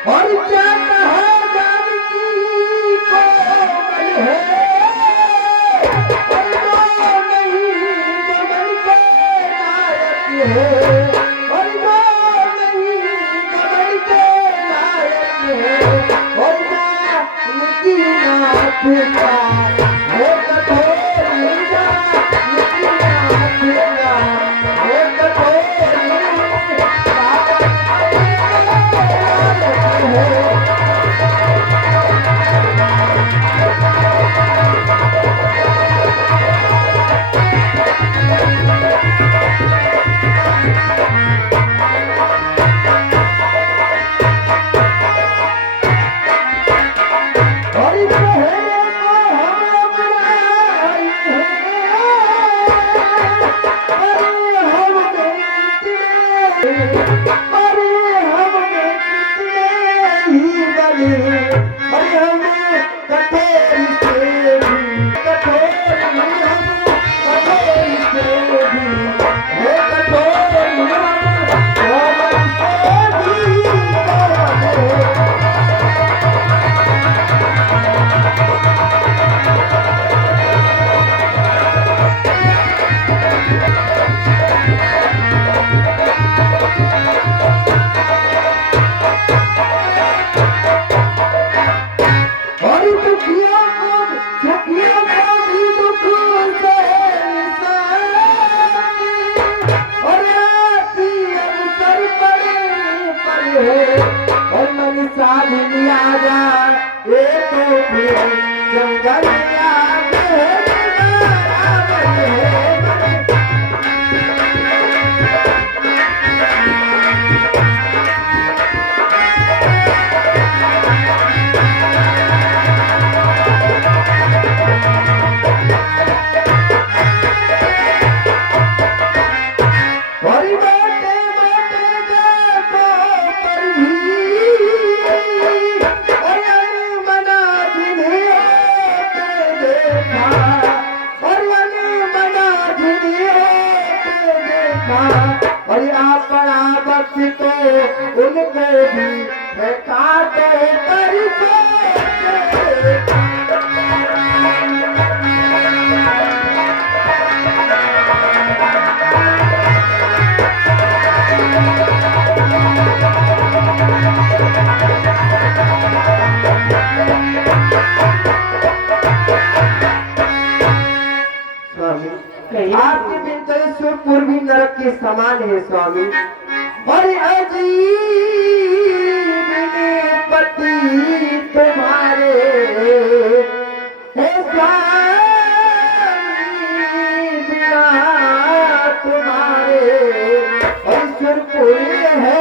और क्या कहा जानकी कोमल है और जो नहीं कमल के नायक है और जो नहीं कमल के नायक है और जानकी नाथ का वो कठोर जानकी नाथ का गलिया हरी बाटे बाटे जातो पर भी और मना दुनिया के देखा और मना दुनिया के देखा और अपना बख्श तो उनको भी है काटे पर स्वामी कहिए। आपके बिन तो ईश्वर पूर्वी नरक के समान है स्वामी और अजीब पति तुम्हारे हे स्वामी बिना तुम्हारे ईश्वर पूरी है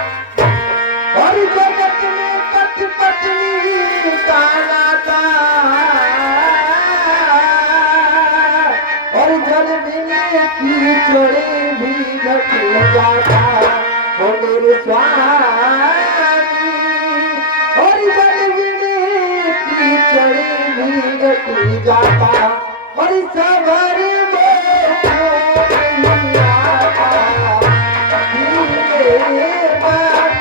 और जगत में पति पत्नी का नाता और जल बिना की चोरी भी घट जाता हो मेरे स्वामी और जल बिना की चोरी भी घट जाता और सबर में नहीं आता धीरे बात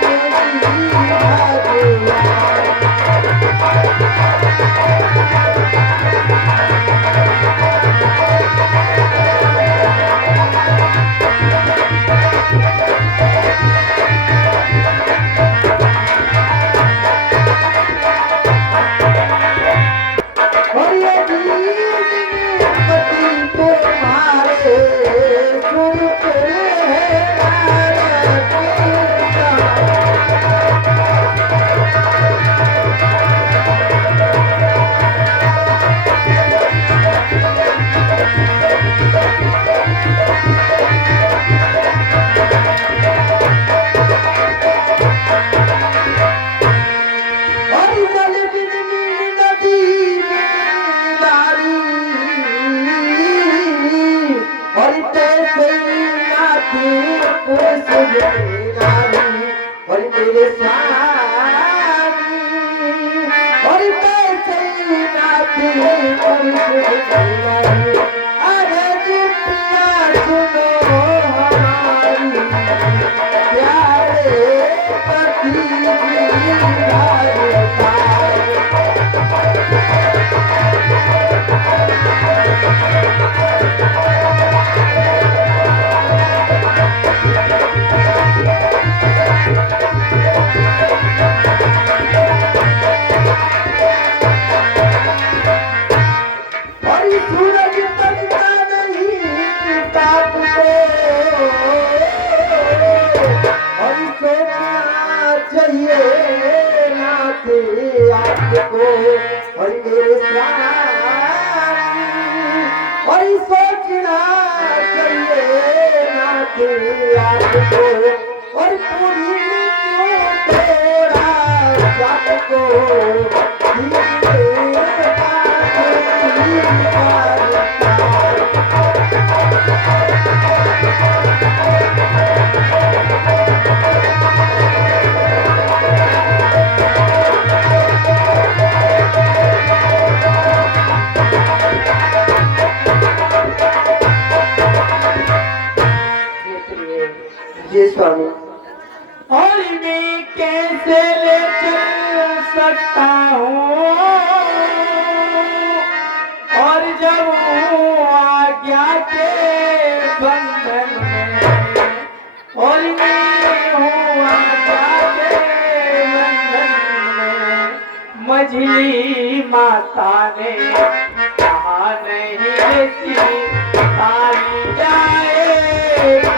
और ये पति तुम्हारे सुर और जल बिन नदी नारी और तेरे नाती पुरुष नारी और मेरे स्वामी और तेरे नाती पुरुष नारी अरे जी पिया सुनो हमारी प्यारे पति और सूरज तनिका नहीं तापते और सोचना चाहिए नाते आपको और मेरे स्वामी और सोचना चाहिए नाते आपको और पूरी तोड़ा सबको मेरी माता ने कहा नहीं ऐसी सारी जाएगी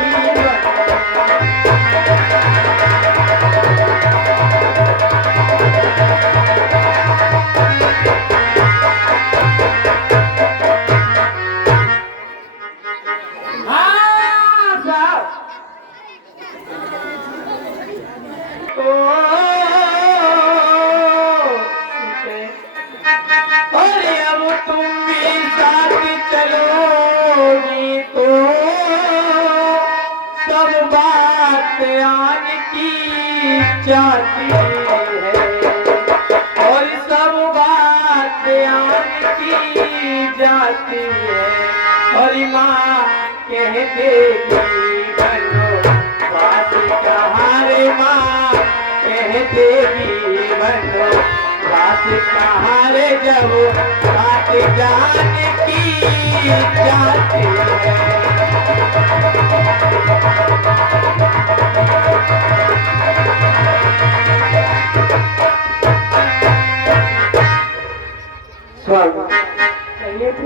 जाती है और सब बात ध्यान की जाती है और माँ कह देगी बनो बात कहाँ रे माँ कह देगी बनो बात कहाँ रे जब बात जान की जाती है।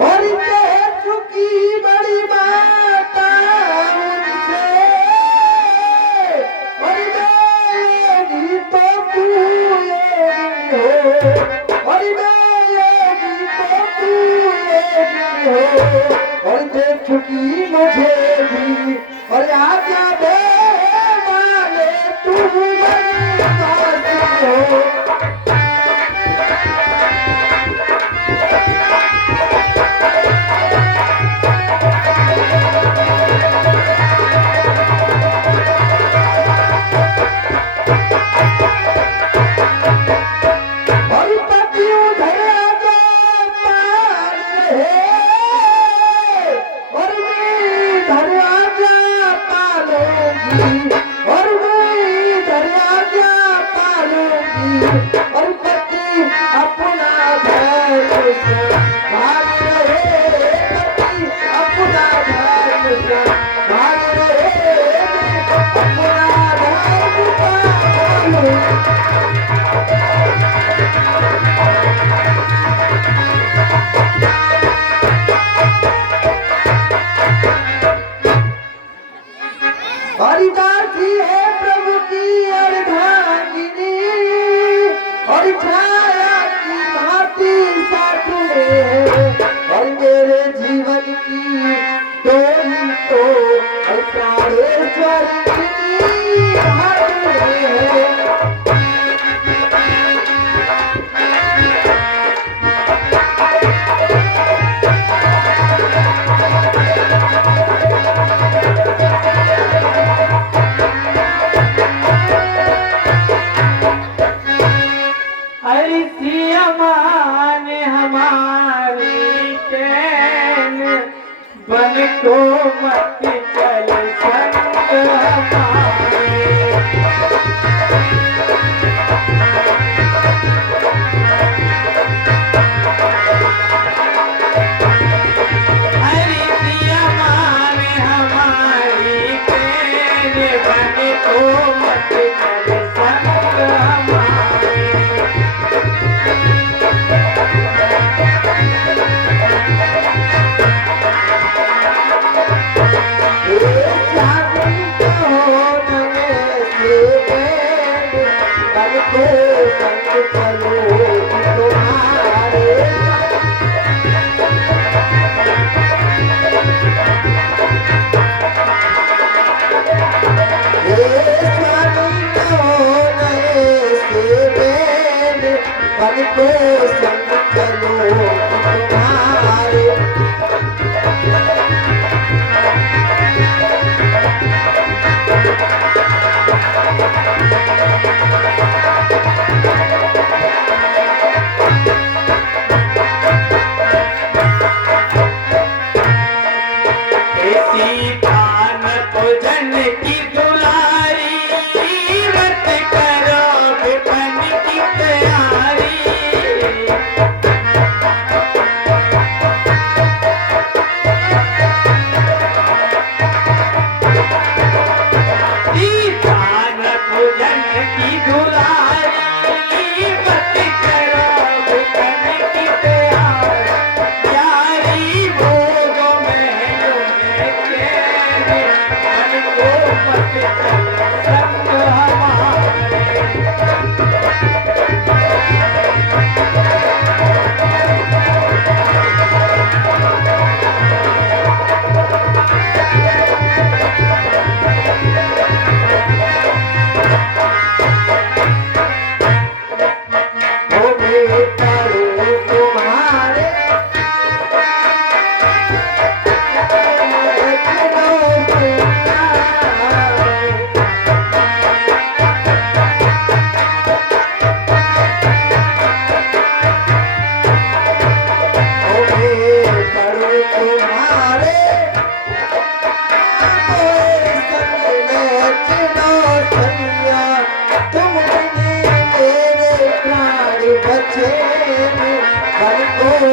और कह चुकी बड़ी माता उनसे और मैं तो तू ये हो और मैं तो तू ये हो और दे चुकी मुझे भी और आजा दे माने तू बड़ी माता हो। हरिदासी है प्रभु की अर्धांगिनी और छाया की भांति साथ में है और मेरे जीवन की डोरी तो प्राणेश्वर की हाथ में है। अमान हमारी कैन बन को मत चल संग हमारे। अमान हमारी कैन बन को मत चल संग हमारे। को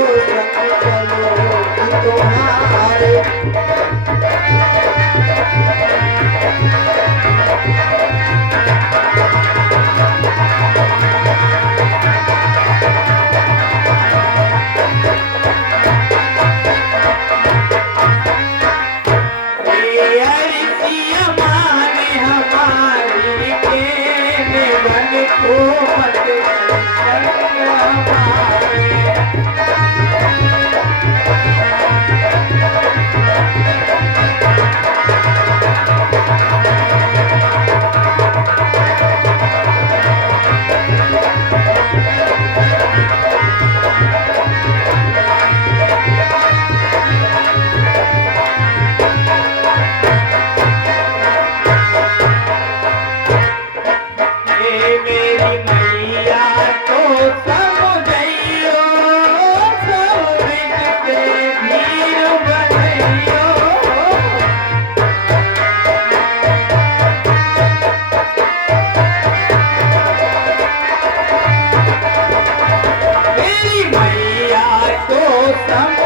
संग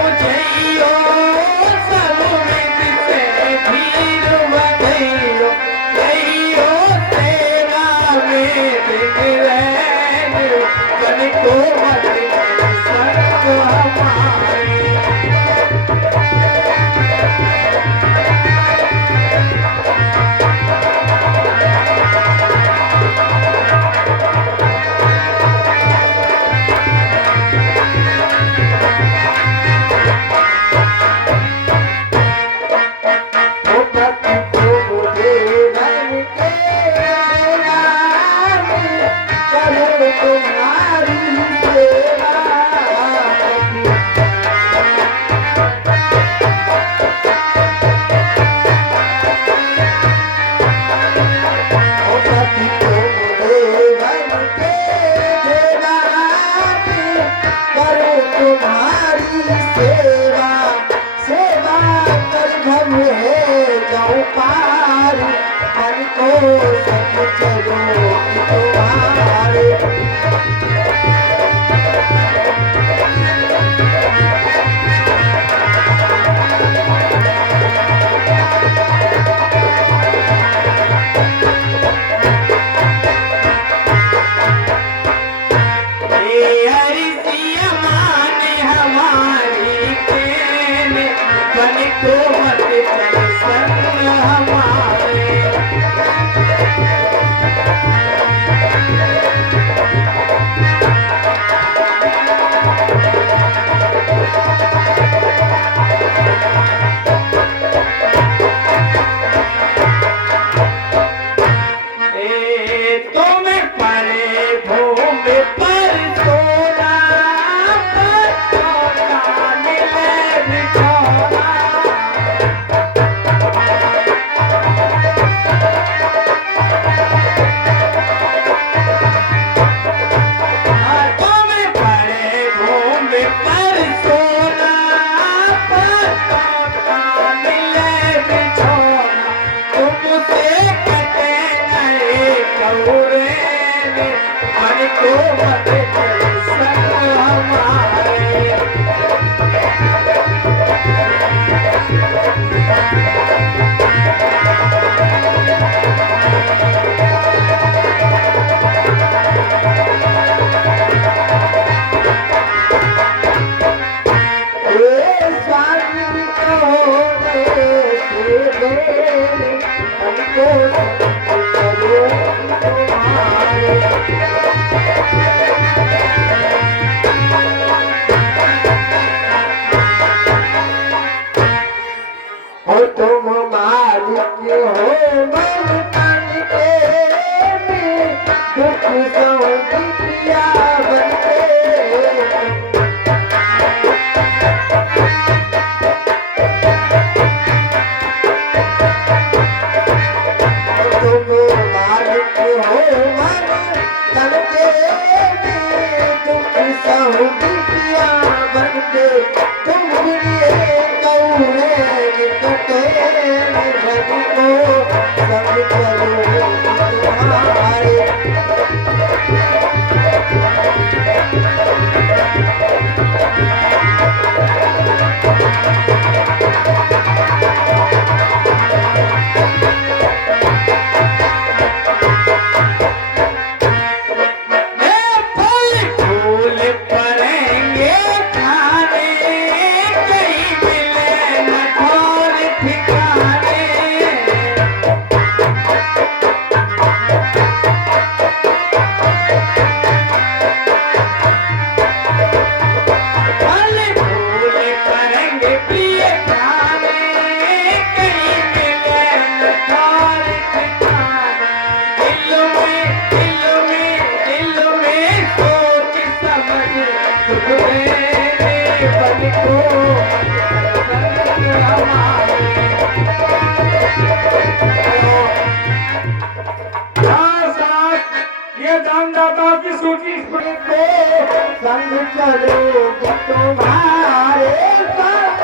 चलो तुम्हारे। हाँ साहब, ये दानदाताओं की सूची को संग चलो तुम्हारे साथ।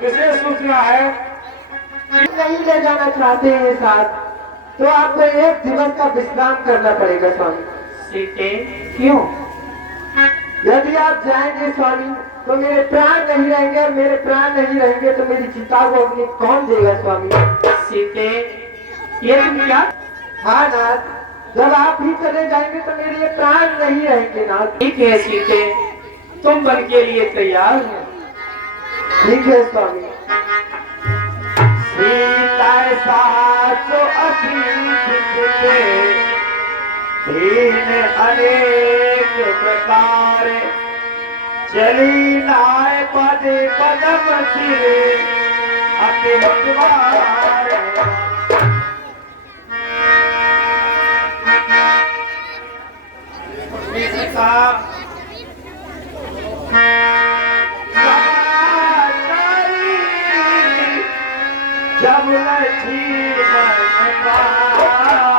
विशेष सूचना है, नहीं ले जाना चाहते हैं साथ, तो आपको एक दिवस का विश्राम करना पड़ेगा स्वामी। सीते, क्यों? यदि आप जाएंगे स्वामी तो मेरे प्राण नहीं रहेंगे, और मेरे प्राण नहीं रहेंगे तो मेरी चिता को अग्नि कौन देगा स्वामी? सीते, ये तुम क्या? हाँ नाथ, जब आप ही चले जाएंगे तो मेरे ये प्राण नहीं रहेंगे नाथ। ठीक है सीते, तुम वन के लिए तैयार हो। ठीक है स्वामी। सीता साचो दीन अनेक प्रकार चली नाय पदे पदम सिरे अति मतवार। जब लक्ष्मी मन पार